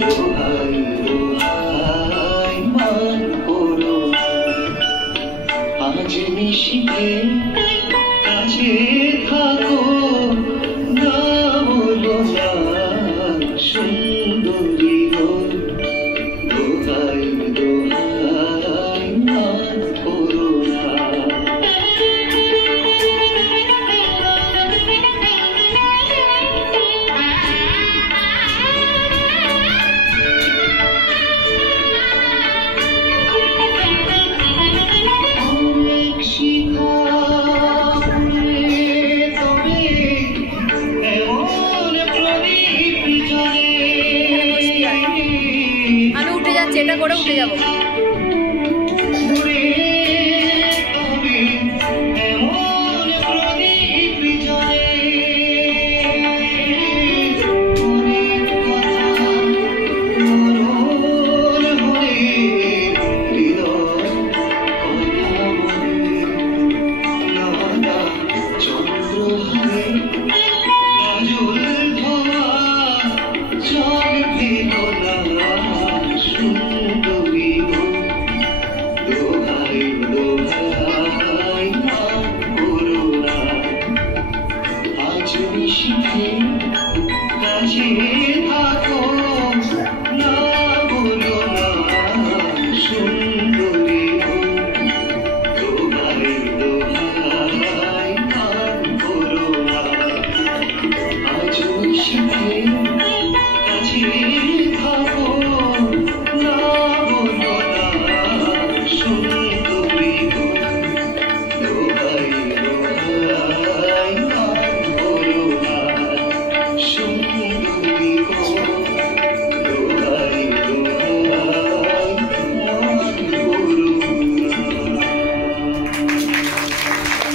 দোহাই দোহাই মান করো আজ নিশিতে কাছে থাকো না বলো না সুন্দরী গো দোহাই দোহাই মান করো না আমি উঠে যাচ্ছি, এটা করে উঠে যাবো। কাছে